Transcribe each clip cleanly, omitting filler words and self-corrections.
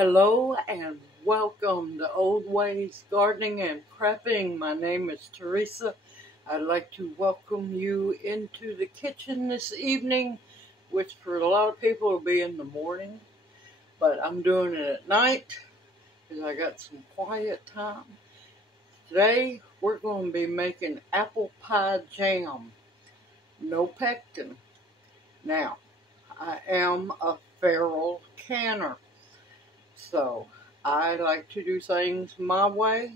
Hello and welcome to Old Ways Gardening and Prepping. My name is Teresa. I'd like to welcome you into the kitchen this evening, which for a lot of people will be in the morning, but I'm doing it at night because I got some quiet time. Today we're going to be making apple pie jam. No pectin. Now, I am a feral canner. So, I like to do things my way,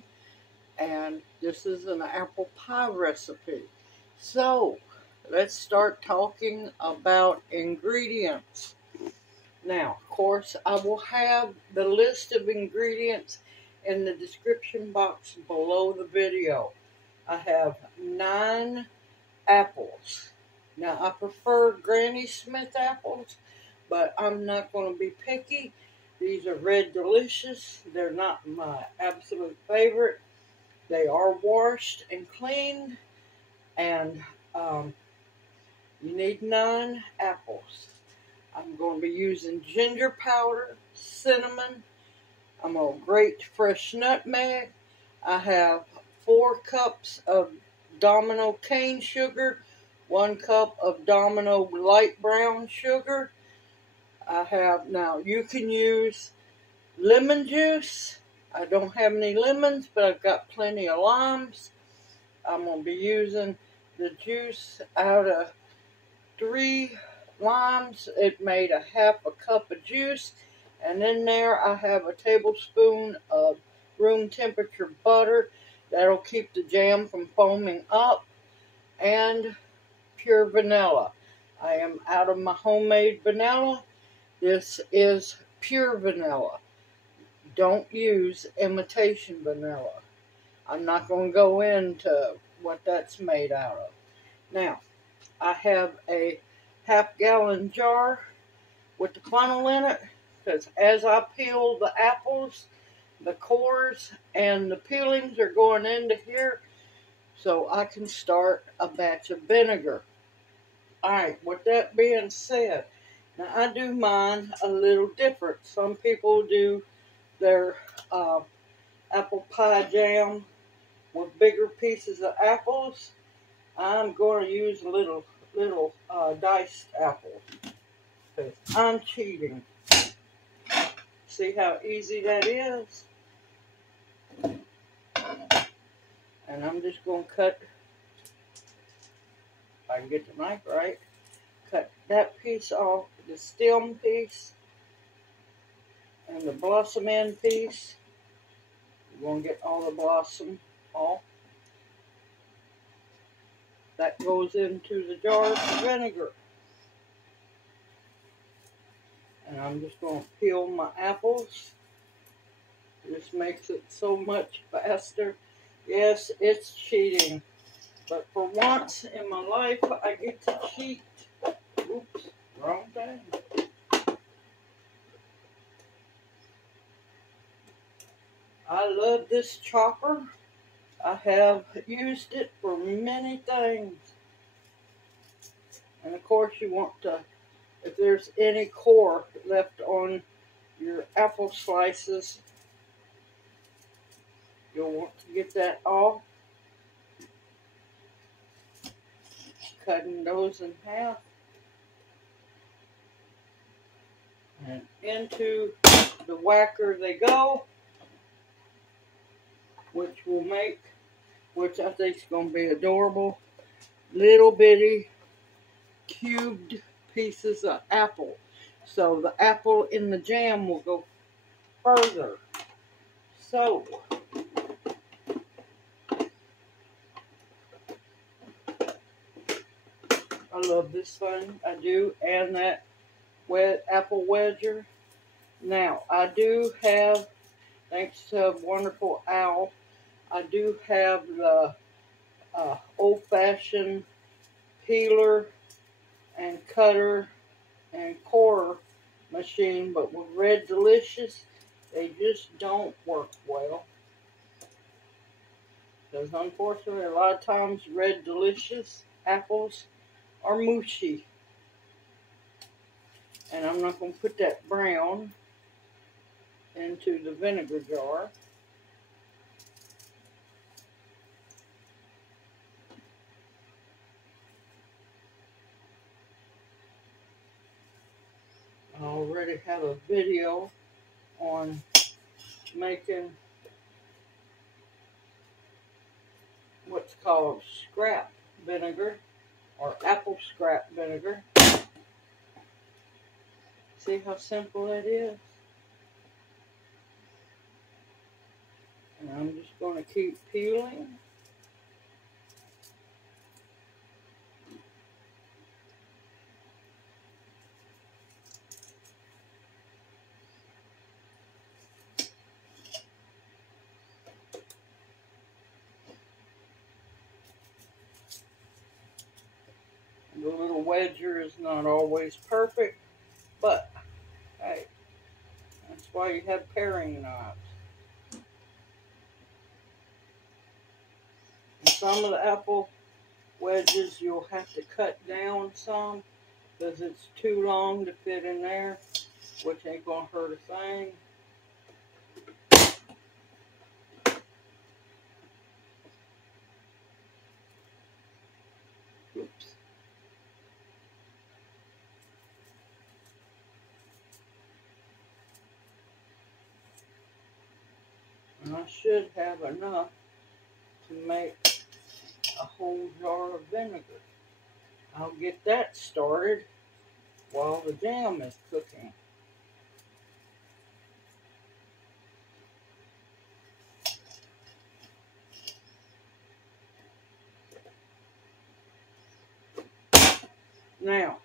and this is an apple pie recipe. So, let's start talking about ingredients. Now, of course, I will have the list of ingredients in the description box below the video. I have 9 apples. Now, I prefer Granny Smith apples, but I'm not going to be picky. These are Red Delicious. They're not my absolute favorite. They are washed and cleaned, and you need 9 apples. I'm going to be using ginger powder, cinnamon. I'm going to grate fresh nutmeg. I have 4 cups of Domino cane sugar, 1 cup of Domino light brown sugar. I have, now you can use lemon juice. I don't have any lemons, but I've got plenty of limes. I'm going to be using the juice out of 3 limes. It made a half a cup of juice. And in there I have a tablespoon of room temperature butter. That'll keep the jam from foaming up. And pure vanilla. I am out of my homemade vanilla. This is pure vanilla. Don't use imitation vanilla. I'm not going to go into what that's made out of. Now, I have a half-gallon jar with the funnel in it, because as I peel the apples, the cores and the peelings are going into here, so I can start a batch of vinegar. Alright, with that being said, now I do mine a little different. Some people do their apple pie jam with bigger pieces of apples. I'm going to use little diced apples because I'm cheating. See how easy that is? And I'm just going to cut, if I can get the knife right, cut that piece off, the stem piece, and the blossom end piece. We're going to get all the blossom off. That goes into the jar of vinegar. And I'm just going to peel my apples. This makes it so much faster. Yes, it's cheating. But for once in my life, I get to cheat. Oops, wrong thing. I love this chopper. I have used it for many things. And of course you want to, if there's any core left on your apple slices, you'll want to get that off. Cutting those in half. And into the whacker they go, which I think is going to be adorable, little bitty cubed pieces of apple. So the apple in the jam will go further. So, I love this thing, I do, and that apple wedger. Now, I do have, thanks to a wonderful owl, I do have the old-fashioned peeler and cutter and core machine, but with Red Delicious, they just don't work well. Because unfortunately, a lot of times Red Delicious apples are mushy. And I'm not going to put that brown into the vinegar jar. I already have a video on making what's called scrap vinegar or apple scrap vinegar. See how simple that is? And I'm just going to keep peeling. The little wedger is not always perfect, but hey, that's why you have paring knives. And some of the apple wedges you'll have to cut down some because it's too long to fit in there, which ain't gonna hurt a thing. Oops. And I should have enough to make a whole jar of vinegar. I'll get that started while the jam is cooking. Now,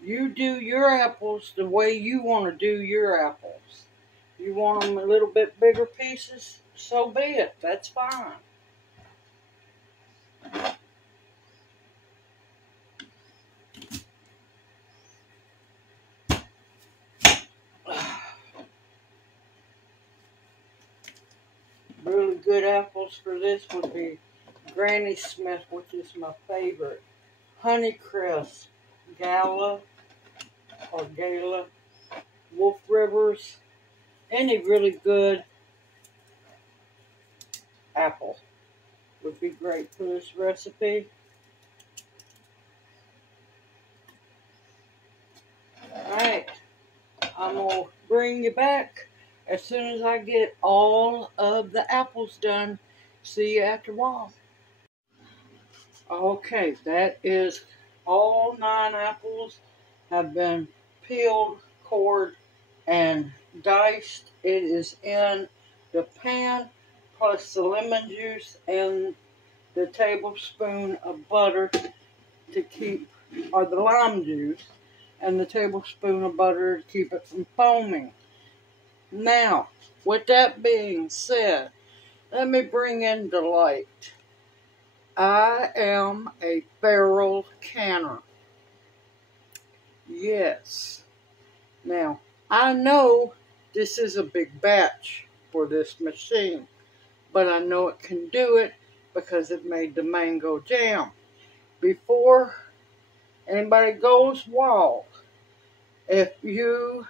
you do your apples the way you want to do your apples. You want them a little bit bigger pieces, so be it. That's fine. Really good apples for this would be Granny Smith, which is my favorite. Honeycrisp, Gala or Gala, Wolf Rivers, any really good apple would be great for this recipe. Alright, I'm going to bring you back as soon as I get all of the apples done. See you after a while. Okay, that is all 9 apples have been peeled, cored, and diced. It is in the pan, plus the lemon juice and the tablespoon of butter to keep, or the lime juice, and the tablespoon of butter to keep it from foaming. Now, with that being said, let me bring in the light. I am a barrel canner. Yes. Now, I know this is a big batch for this machine, but I know it can do it because it made the mango jam. Before anybody goes wild, if you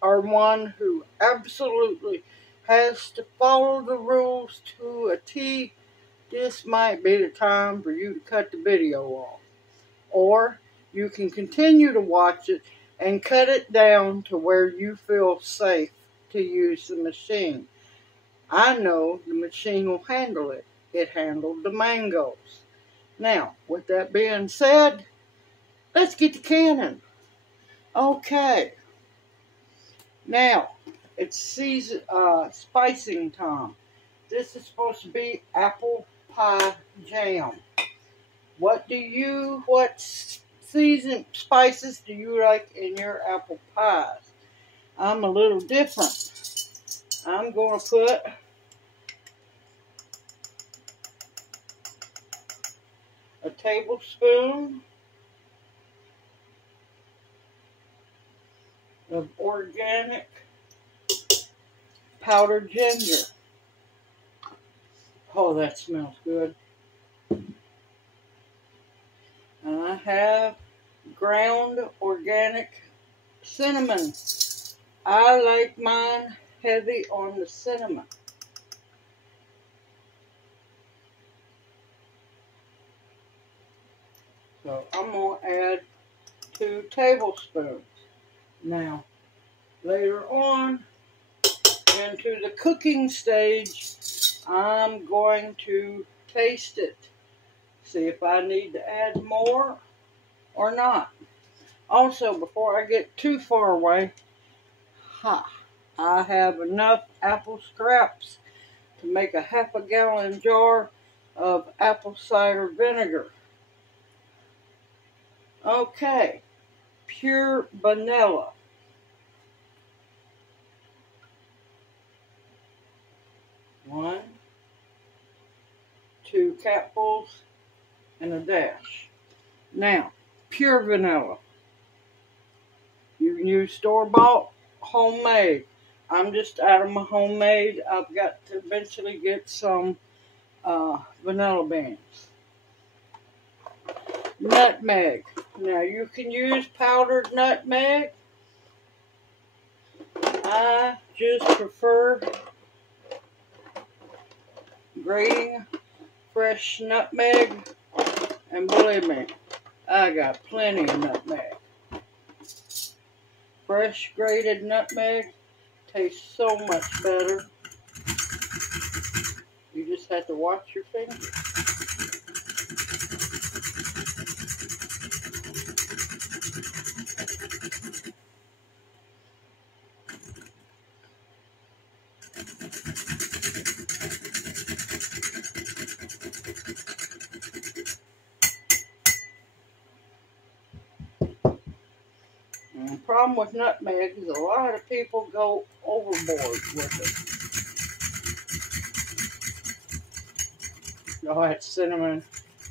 are one who absolutely has to follow the rules to a T, this might be the time for you to cut the video off. Or you can continue to watch it and cut it down to where you feel safe to use the machine. I know the machine will handle it. It handled the mangoes. Now, with that being said, let's get to canning. Okay. Now, it's spicing time. This is supposed to be apple pie jam. What seasoned spices do you like in your apple pies? I'm a little different. I'm going to put a tablespoon of organic powdered ginger. Oh, that smells good. And I have ground organic cinnamon. I like mine heavy on the cinnamon. So I'm going to add 2 tablespoons. Now, later on, into the cooking stage, I'm going to taste it. See if I need to add more or not. Also, before I get too far away, I have enough apple scraps to make a half-a-gallon jar of apple cider vinegar. Okay, pure vanilla. 1, 2 capfuls, and a dash. Now, pure vanilla. You can use store-bought, homemade. I'm just out of my homemade. I've got to eventually get some vanilla beans. Nutmeg. Now, you can use powdered nutmeg. I just prefer grating fresh nutmeg. And believe me, I got plenty of nutmeg. Fresh grated nutmeg tastes so much better. You just have to watch your fingers. And the problem with nutmeg is a lot of people go overboard with it. Oh, that cinnamon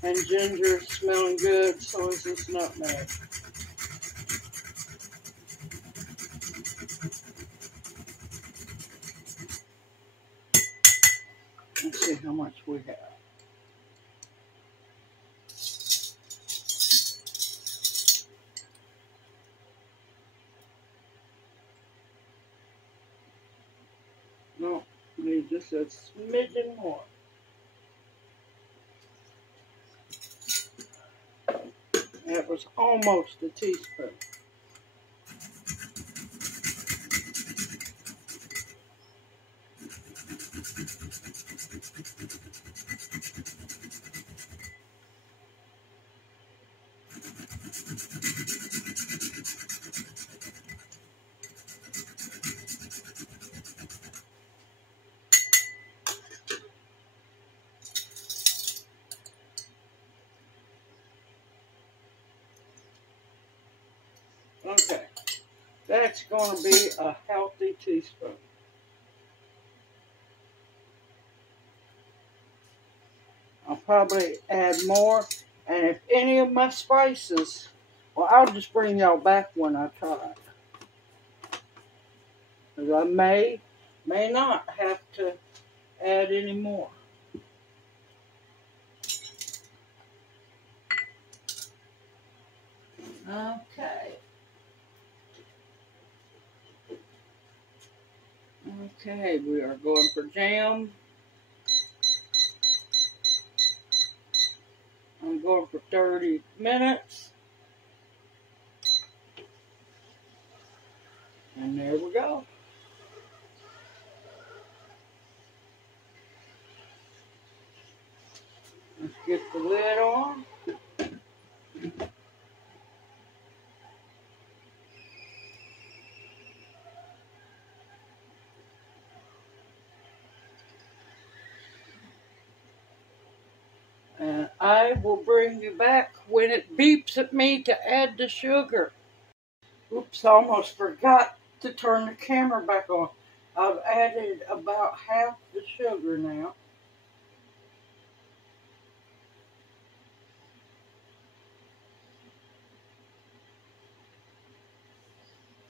and ginger smelling good, so is this nutmeg. Let's see how much we have. No, need just a smidgen more. That was almost a teaspoon. Okay, that's going to be a healthy teaspoon. I'll probably add more, and if any of my spices, well, I'll just bring y'all back when I try it. Because I may not have to add any more. Okay. Okay, we are going for jam. I'm going for 30 minutes. And there we go. Let's get the lid on. And I will bring you back when it beeps at me to add the sugar. Oops, I almost forgot to turn the camera back on. I've added about half the sugar now.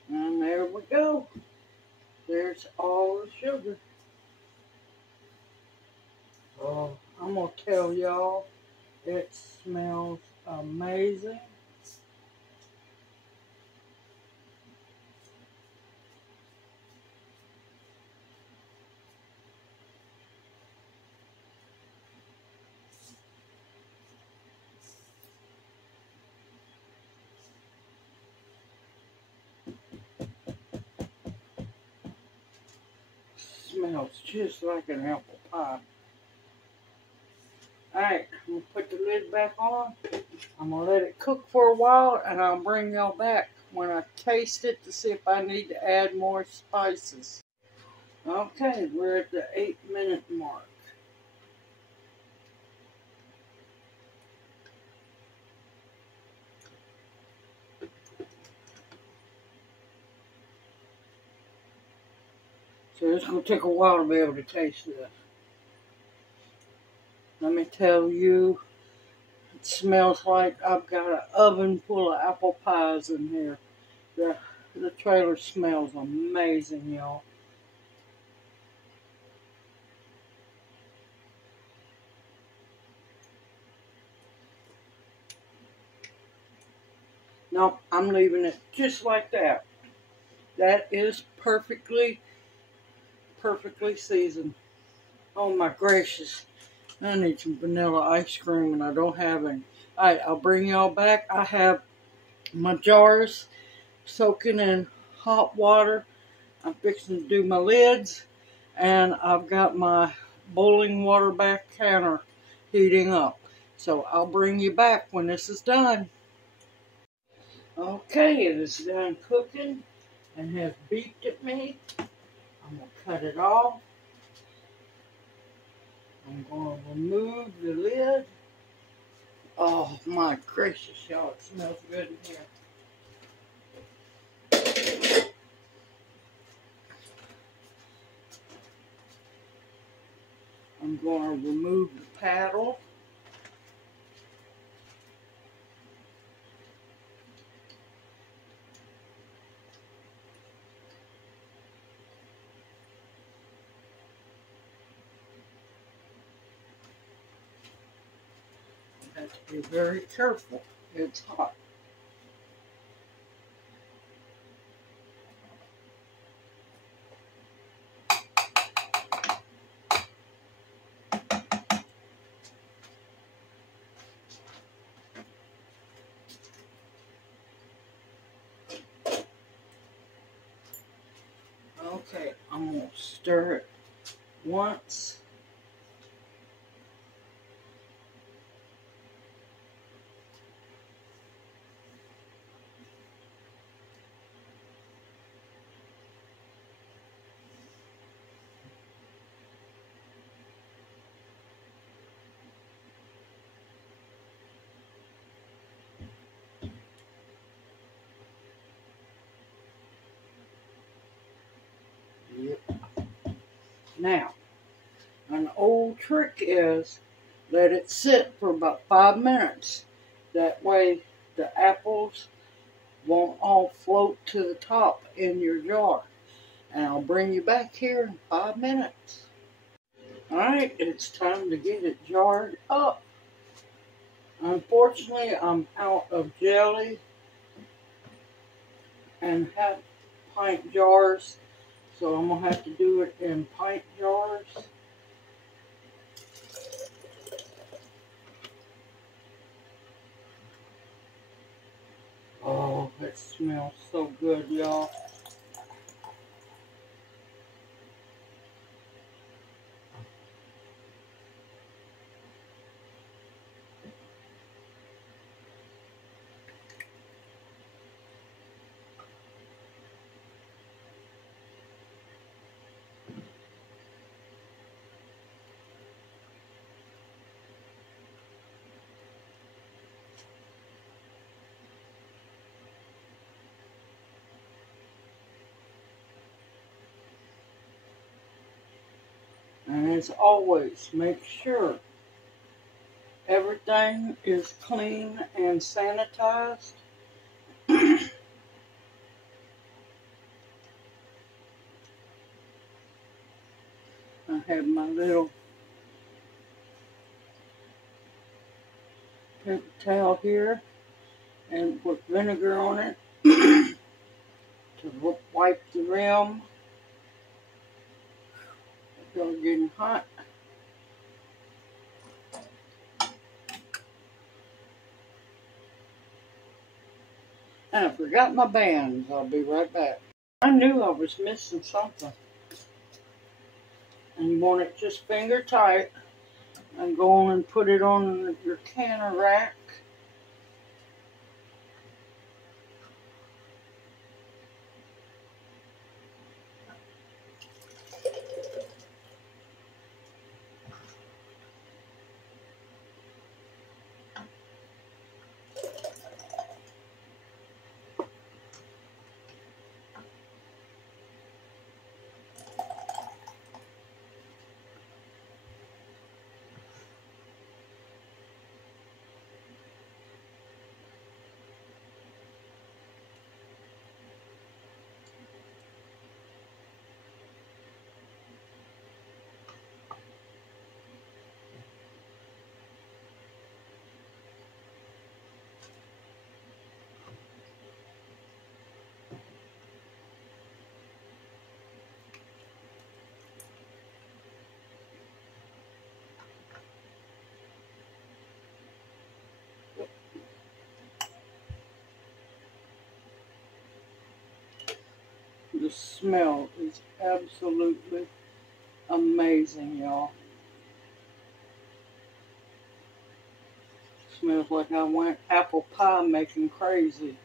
And there we go. There's all the sugar. Oh, I'm going to tell y'all, it smells amazing. smells just like an apple pie. Alright, I'm going to put the lid back on. I'm going to let it cook for a while, and I'll bring y'all back when I taste it to see if I need to add more spices. Okay, we're at the 8-minute mark. So it's going to take a while to be able to taste this. Let me tell you, it smells like I've got an oven full of apple pies in here. The trailer smells amazing, y'all. No, I'm leaving it just like that. That is perfectly seasoned. Oh my gracious. I need some vanilla ice cream and I don't have any. Alright, I'll bring y'all back. I have my jars soaking in hot water. I'm fixing to do my lids. And I've got my boiling water bath counter heating up. So I'll bring you back when this is done. Okay, it is done cooking and has beeped at me. I'm going to cut it off. I'm going to remove the lid. Oh my gracious, y'all, it smells good in here. I'm going to remove the paddle. I have to be very careful. It's hot. Okay, I'm going to stir it once. Yep. Now, an old trick is let it sit for about 5 minutes. That way the apples won't all float to the top in your jar. And I'll bring you back here in 5 minutes. Alright, it's time to get it jarred up. Unfortunately, I'm out of jelly and half pint jars. So I'm going to have to do it in pint jars. Oh, it smells so good, y'all. And as always, make sure everything is clean and sanitized. I have my little paper towel here and put vinegar on it to wipe the rim. It's getting hot. And I forgot my bands. I'll be right back. I knew I was missing something. And you want it just finger tight. And go on and put it on your canner rack. The smell is absolutely amazing, y'all. Smells like I went apple pie making crazy.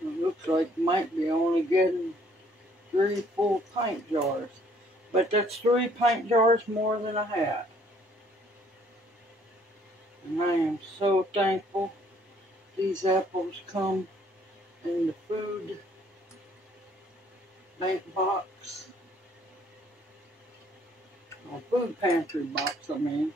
It looks like might be only getting 3 full pint jars. But that's 3 pint jars more than I had. And I am so thankful these apples come in the food bank box. Or food pantry box, I mean.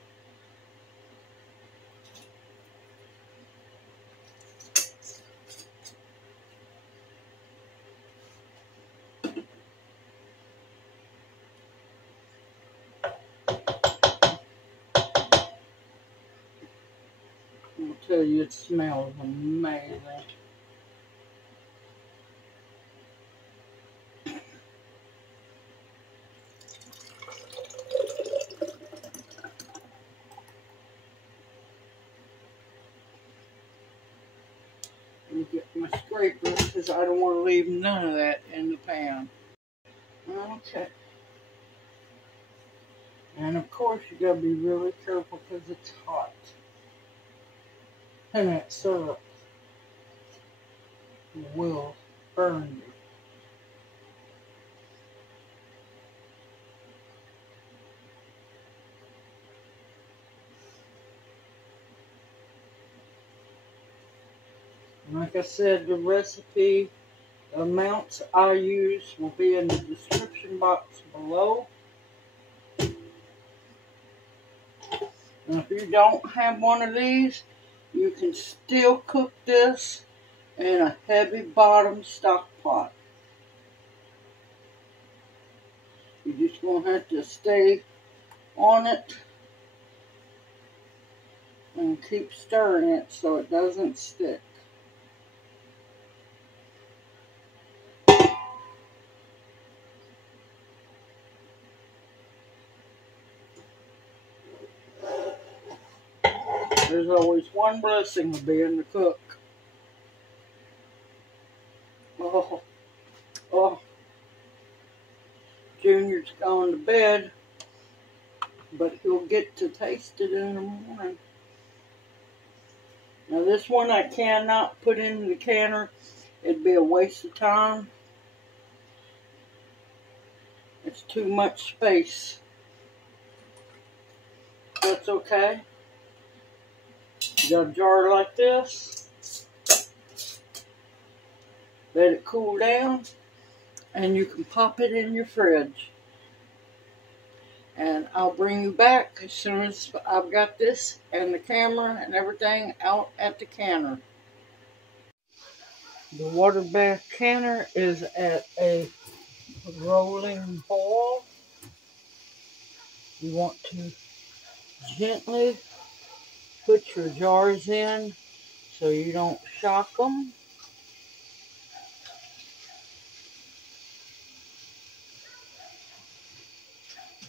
I'll tell you, it smells amazing. Let me get my scraper because I don't want to leave none of that in the pan. Okay. And of course, you gotta be really careful because it's hot. And that syrup will burn you. And like I said, the recipe, the amounts I use will be in the description box below. And if you don't have one of these, you can still cook this in a heavy bottom stock pot. You're just going to have to stay on it and keep stirring it so it doesn't stick. There's always one blessing of being the cook. Oh, oh, Junior's gone to bed, but he'll get to taste it in the morning. Now this one I cannot put in the canner. It'd be a waste of time. It's too much space. That's okay. You got a jar like this. Let it cool down, and you can pop it in your fridge. And I'll bring you back as soon as I've got this and the camera and everything out at the canner. The water bath canner is at a rolling boil. You want to gently put your jars in so you don't shock them.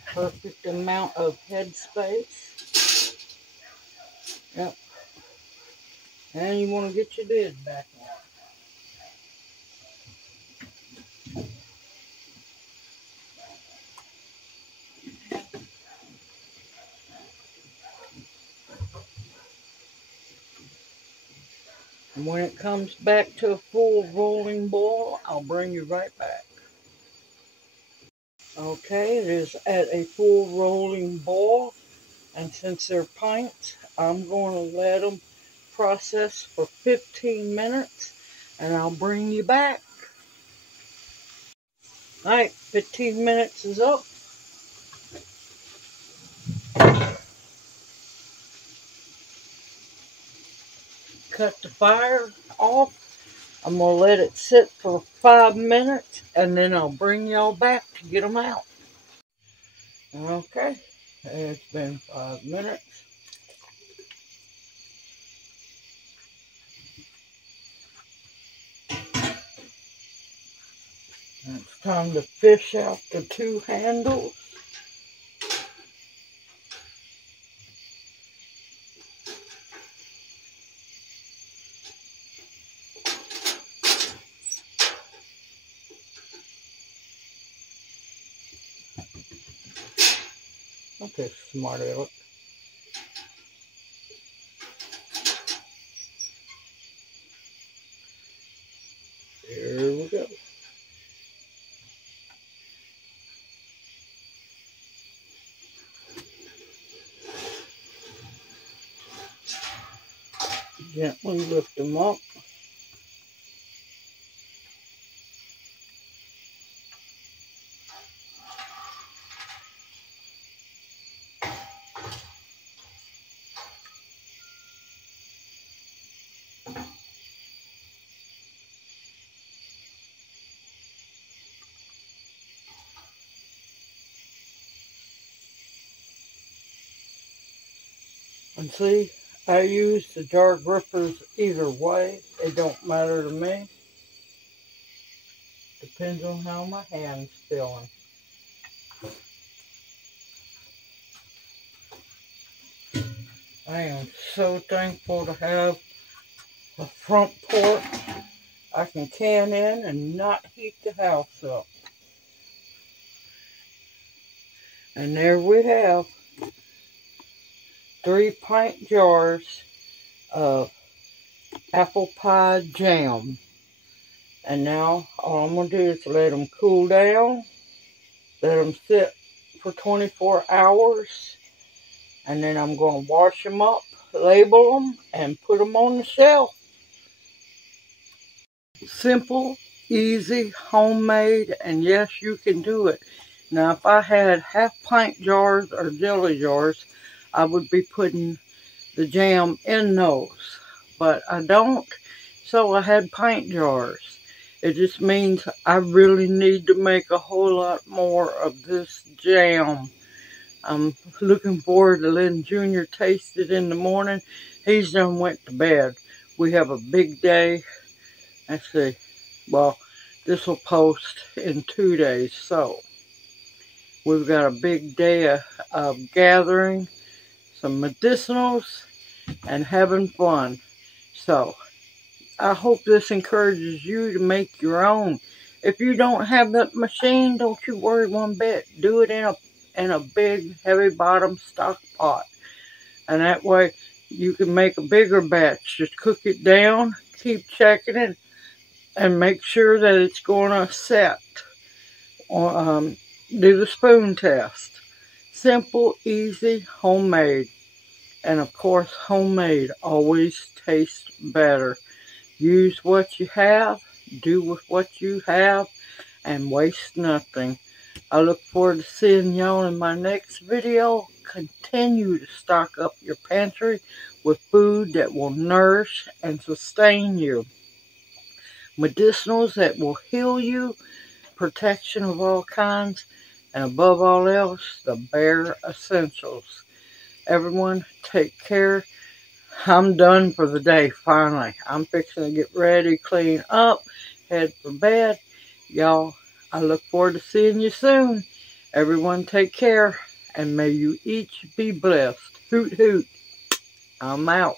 Perfect amount of head space. Yep. And you want to get your lid back on. And when it comes back to a full rolling boil, I'll bring you right back. Okay, it is at a full rolling boil, and since they're pints, I'm going to let them process for 15 minutes, and I'll bring you back. Alright, 15 minutes is up. Cut the fire off. I'm going to let it sit for 5 minutes, and then I'll bring y'all back to get them out. Okay, it's been 5 minutes. And it's time to fish out the 2 handles. Okay, smart aleck. Here we go. Gently lift them up. And see, I use the jar grippers either way. It don't matter to me. Depends on how my hand's feeling. I am so thankful to have a front porch I can can in and not heat the house up. And there we have 3 pint jars of apple pie jam. And now all I'm going to do is let them cool down, let them sit for 24 hours, and then I'm going to wash them up, label them, and put them on the shelf. Simple, easy, homemade, and yes, you can do it. Now, if I had half-pint jars or jelly jars, I would be putting the jam in those. But I don't, so I had pint jars. It just means I really need to make a whole lot more of this jam. I'm looking forward to letting Junior taste it in the morning. He's done went to bed. We have a big day. Let's see. Well, this will post in 2 days, so we've got a big day of gathering some medicinals and having fun. So I hope this encourages you to make your own. If you don't have that machine, don't you worry one bit. Do it in a big heavy bottom stock pot. And that way you can make a bigger batch. Just cook it down, keep checking it, and make sure that it's going to set. Do the spoon test. Simple, easy, homemade. And of course, homemade always tastes better. Use what you have, do with what you have, and waste nothing. I look forward to seeing y'all in my next video. Continue to stock up your pantry with food that will nourish and sustain you. Medicinals that will heal you, protection of all kinds, and above all else, the bare essentials. Everyone, take care. I'm done for the day, finally. I'm fixing to get ready, clean up, head for bed. Y'all, I look forward to seeing you soon. Everyone take care, and may you each be blessed. Hoot, hoot. I'm out.